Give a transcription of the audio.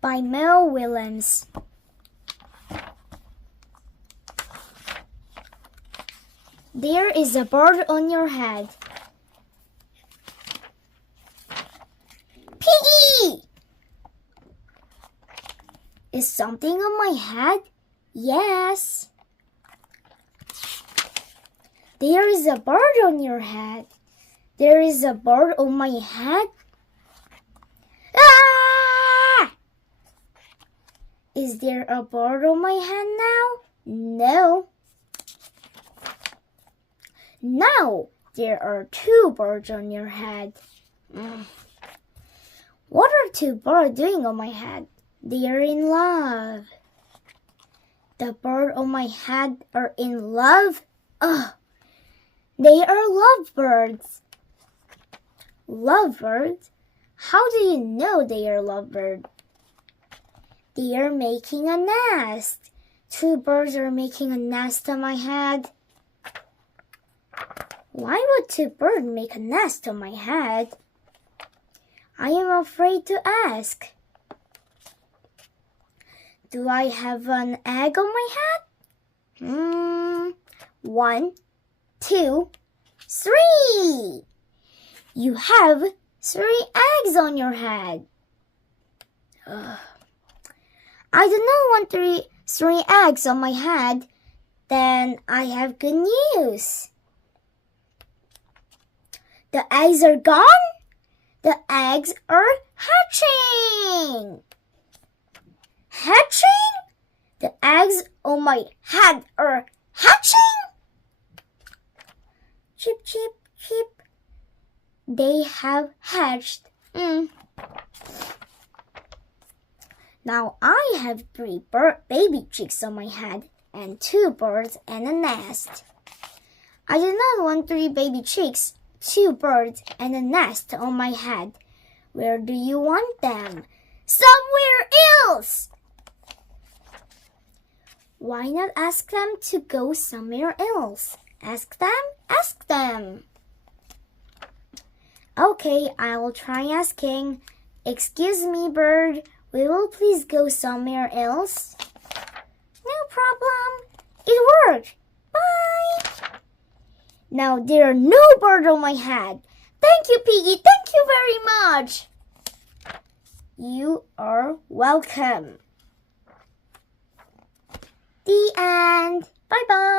by Mel Williams. There is a bird on your head. Piggie! Is something on my head? Yes. There is a bird on your head. There is a bird on my head. Ah! Is there a bird on my head now? No. Now there are two birds on your head. What are two birds doing on my head? They are in love. The bird on my head are in love? Ugh. They are lovebirds. Lovebirds? How do you know they are lovebirds? They are making a nest. Two birds are making a nest on my head. Why would two birds make a nest on my head? I am afraid to ask. Do I have an egg on my head? 1, 2, 3. You have 3 eggs on your head. I do not want three eggs on my head. Then I have good news. The eggs are gone. The eggs are hatching. Hatching? The eggs on my head are hatching? Chip, chip, chip. They have hatched. Now I have 3 baby chicks on my head and 2 birds and a nest. I do not want 3 baby chicks, 2 birds and a nest on my head. Where do you want them? Somewhere else! Why not ask them to go somewhere else? Ask them? Ask them. Okay, I will try asking. Excuse me, bird. Will you please go somewhere else? No problem. It worked. Bye. Now there are no birds on my head. Thank you, Piggie. Thank you very much. You are welcome. The end. Bye-bye.